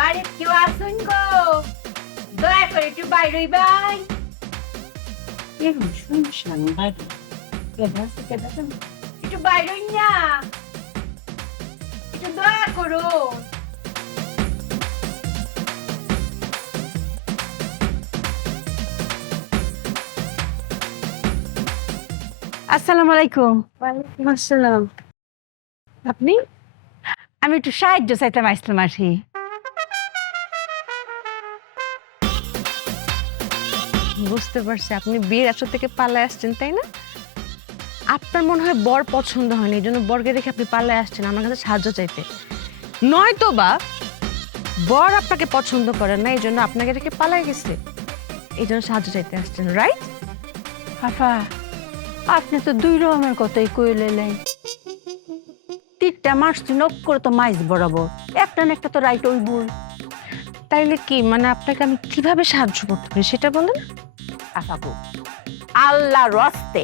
বাড়ির কেউ আসুন গো, দয়া করে একটু বাইরে হইবাই। একটু বাইরে হইন না, একটু দয়া করো। আসসালামু আলাইকুম। ওয়ালাইকুম আসসালাম। আপনি? আমি একটু সাহায্য চাইতাম আসলাম আসি। বুঝতে পারছি আপনি বিয়ের আসর থেকে পালায় আসছেন, তাই না? আপনার মনে হয় বর পছন্দ হয়নি, এই জন্য বরকে রেখে আপনি পালায় আসছেন আমার কাছে সাহায্য চাইতে। নয়তো বা বর আপনাকে পছন্দ করে না, এই জন্য আপনাকে রেখে পালায় গেছে, এই জন্য সাহায্য চাইতে আসছেন, রাইট? আফা, আপনি তো দুই রকমের কথাই কইলেন। তিনটা মাস নক করে তো মাইজ বরাবর, একটা না একটা তো রাইট ওই বই। তাইলে কি মানে আপনাকে আমি কিভাবে সাহায্য করতে পারি সেটা বলেন। আফাবু, আল্লাহ রস্তে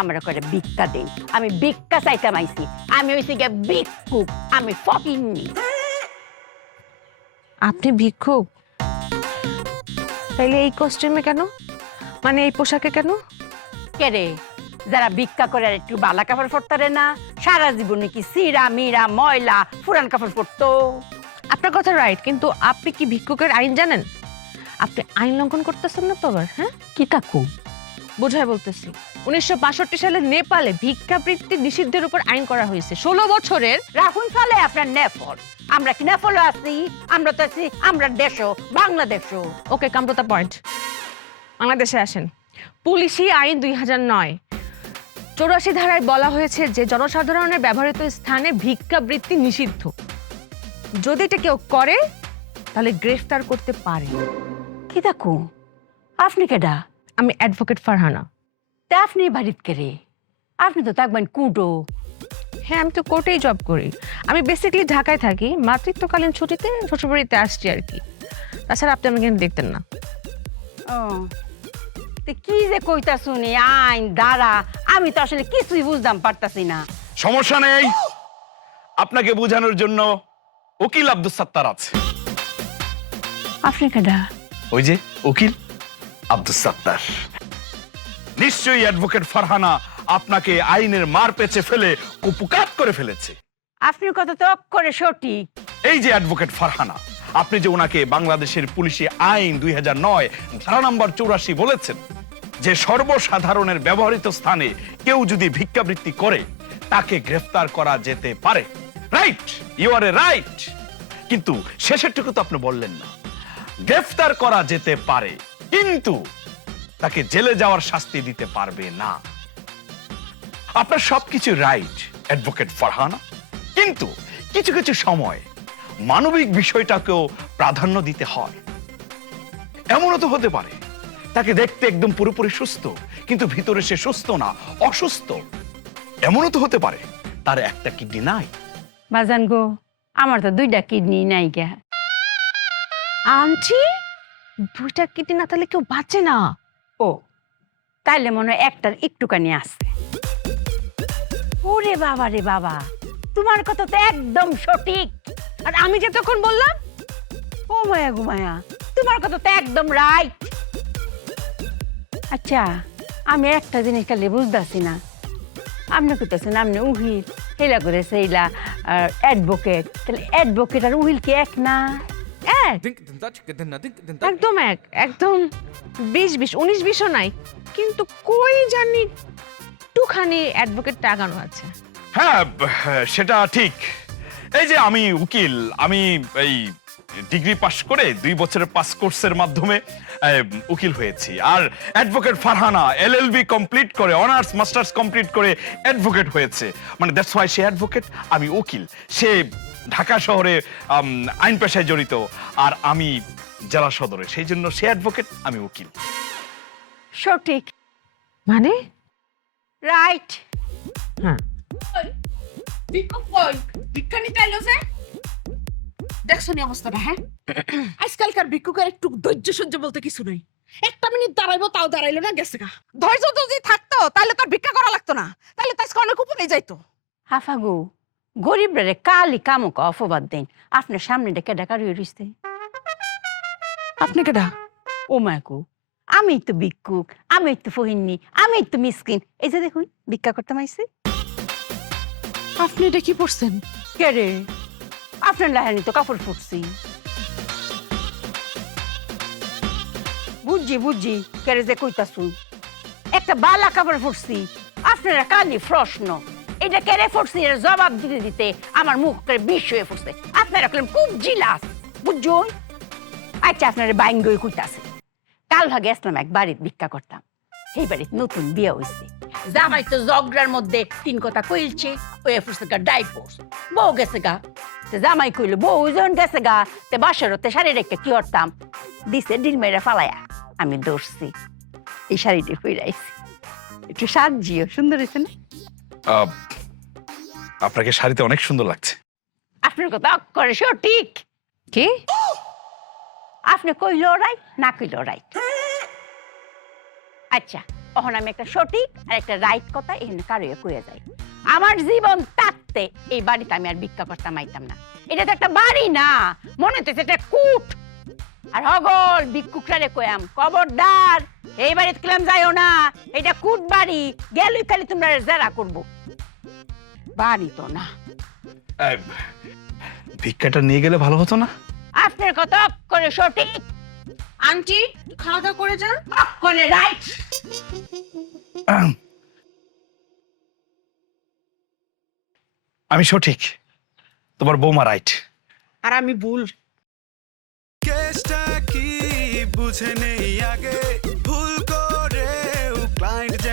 আমরা করে ভিক্ষা দেন। আমি ভিক্ষা চাইতাম আইছি। আমি হইছি গিয়ে ভিক্ষুক, আমি ফকিন্নি। আপনি ভিক্ষুক? তাইলে এই কস্টিউমে কেন, মানে এই পোশাকে কেন? কে রে, যারা ভিক্ষা করে আর একটু বালা কাপড় পরতারে না, সারা জীবনে কি সিরা মিরা ময়লা পুরান কাপড় পরতো? আপনার কথা রাইট, কিন্তু আপনি কি ভিক্ষুকের আইন জানেন? আপনি আইন লঙ্ঘন করতেছেন না তো আবার? হ্যাঁ, কি কাকু? বোঝায় বলতেছি। 1962 সালে নেপালে ভিক্ষাবৃত্তি নিষিদ্ধের উপর আইন করা হয়েছে। 16 বছরের। রাহুল সালে আপনার নেফল, আমরা কি নেফল আছি? আমরা তো আছি আমরা দেশও বাংলাদেশও। ওকে, কাম টু দ্য পয়েন্ট। বাংলাদেশে আসেন। পুলিশি আইন 2009 84 ধারায় বলা হয়েছে যে জনসাধারণের ব্যবহৃত স্থানে ভিক্ষাবৃত্তি নিষিদ্ধ। যদি এটা কেউ করে তাহলে গ্রেফতার করতে পারে। কি কাকু, আপনি কেডা? আমি অ্যাডভোকেট ফারহানা। তা আপনি বাড়িত কেরে? আপনি তো থাকবেন কুটো। হ্যাঁ, আমি তো কোর্টেই জব করি। আমি বেসিক্যালি ঢাকায় থাকি, মাতৃত্বকালীন ছুটিতে শ্বশুরবাড়িতে আসছি আর কি। তাছাড়া আপনি আমাকে এখানে দেখতেন না। ও, তে কি যে কইতা শুনি আইন দ্বারা, আমি তো আসলে কিছুই বুঝতাম পারতাছি না। সমস্যা নেই, আপনাকে বোঝানোর জন্য উকিল আব্দুস সাত্তার আছে। আপনি কেডা? ওই যে উকিল আব্দুস সাত্তার। নিশ্চয়ই অ্যাডভোকেট ফারহানা আপনাকে আইনের মার পেঁচে ফেলে কুপুকাত করে ফেলেছে। আপনার কথা তো করে সঠিক। এই যে অ্যাডভোকেট ফারহানা, আপনি যে ওনাকে বাংলাদেশের পুলিশি আইন 2009 ধারা নাম্বার 84 বলেছেন যে সর্বসাধারণের ব্যবহৃত স্থানে কেউ যদি ভিক্ষাবৃত্তি করে তাকে গ্রেফতার করা যেতে পারে। Right, you are a right. কিন্তু শেষেরটুকু তো আপনি বললেন না। গ্রেফতার করা যেতে পারে, কিন্তু তাকে জেলে যাওয়ার শাস্তি দিতে পারবে না। আপনার সবকিছু রাইট অ্যাডভোকেট ফারহানা, কিন্তু কিছু কিছু সময় মানবিক বিষয়টাকেও প্রাধান্য দিতে হয়। এমনও তো হতে পারে তাকে দেখতে একদম পুরোপুরি সুস্থ, কিন্তু ভিতরে সে সুস্থ না, অসুস্থ। এমনও তো হতে পারে তার একটা কিডনি নাই। বাজান গো, আমার তো দুইটা কিডনি নাই গে। আন্টি, দুইটা কিডনি না থাকলে কেউ বাঁচে না। ও, তাইলে মনে হয় একটার একটুখানি আছে। ওরে বাবা রে বাবা, তোমার কথা তো একদম সঠিক। আর আমি যে তখন বললাম, ও মায়া গো মায়া, তোমার কথা তো একদম রাইট। আচ্ছা, আমি একটা জিনিস খালি বুঝতেছি না। আপনি কইতেছেন আপনি উহিল, হেলা করে সেইলা অ্যাডভোকেট, তাহলে অ্যাডভোকেট আর উহিল কি এক না? এক, একদম এক, একদম 20-20, 19-20ও নাই। কিন্তু কই জানি একটুখানি অ্যাডভোকেট টাগানো আছে। হ্যাঁ, সেটা ঠিক। এই যে আমি উকিল, আমি এই ডিগ্রি পাশ করে 2 বছরের পাস কোর্সের মাধ্যমে উকিল হয়েছি। আর অ্যাডভোকেট ফারহানা এলএলবি কমপ্লিট করে, অনার্স মাস্টার্স কমপ্লিট করে অ্যাডভোকেট হয়েছে। মানে দ্যাটস ওয়াই সে অ্যাডভোকেট, আমি উকিল। সে ঢাকা শহরে আইন পেশায় জড়িত, আর আমি জেলা সদরে, সেই জন্য সে অ্যাডভোকেট, আমি উকিল। সঠিক, মানে রাইট। হ্যাঁ, ভিক্ষা নিতে এলো যে, দেখছো নি অবস্থাটা? হ্যাঁ, আজকালকার ভিক্ষুকের একটু ধৈর্য সহ্য বলতে কিছু নাই। একটা মিনিট দাঁড়াইবো, তাও দাঁড়াইলো না, গেছে গা। ধৈর্য যদি থাকতো তাহলে তার ভিক্ষা করা লাগতো না, তাহলে তো আজকে অনেক উপরে যাইতো। হাফাগু, গরিবরা কালি কামক অপবাদ দেন। আপনার সামনে ডেকে ডাকা রইছে। আপনি কেডা? ও মাকু, আমি তো ভিক্ষুক, আমি তো ফহিনী, আমি তো মিসকিন। এই যে দেখুন ভিক্ষা করতে মাইছে। আপনি এটা কি পড়ছেন? কে রে? আপনার লাহানি তো কাপড় ফুটছি। বুঝছি কেরে যে কইতাছুন। একটা বালা কাপড় ফুটছি, আপনারা কালি প্রশ্ন। এটা কেড়ে ফুটছি এর জবাব দিতে দিতে আমার মুখ করে বিষ হয়ে ফুটছে। আপনারা কইলেন খুব জিলাস, বুঝছো? আচ্ছা আপনারা বাইঙ্গই কইতাছে। কাল ভাগে আসলাম এক বাড়ির ভিক্ষা করতাম। এই বাড়িতে নতুন বিয়ে হয়েছে। জামাই তো জগরার মধ্যে 3 কথা কইলছে, ওই ফুটছে গা ডাইভোর্স। বউ গেছে গা। তে জামাই কইল বউ যখন গেছে গা, তে বাসারতে শাড়ি রেখে কি করতাম? দিছে ডিল মেরে ফালায়া। আমি দৌড়ছি, এই শাড়িটি ফিরাইছি। একটু সাজিও, সুন্দর হয়েছে না? আপনাকে শাড়িতে অনেক সুন্দর লাগছে। আপনার কথা অক্ষরে সঠিক। কি? আপনি কইল রাইট, না কইল রাইট। আচ্ছা, এখন আমি একটা সঠিক আর একটা রাইট কথা এখানে কারোয়ে কইয়া যাই। আমার জীবন তাকতে এই বাড়িতে আমি আর ভিক্ষা করতাম আইতাম না। এটা তো একটা বাড়ি না, মনে হচ্ছে এটা কুট। আর হগল ভিক্ষুকরারে কয়াম, খবরদার এই বাড়িতে কিলাম যাইও না, এটা কুট বাড়ি। গেলই খালি তোমরা জেরা করবো, বাড়ি তো না। ভিক্ষাটা নিয়ে গেলে ভালো হতো না? আপনার কথা অক্ষরে সঠিক। আন্টি খাওয়া দাওয়া করে যান। অক্ষরে রাইট। আমি সঠিক, তোমার বৌমা রাইট। আর আমি ভুল। কেসটা কি বুঝে নেই আগে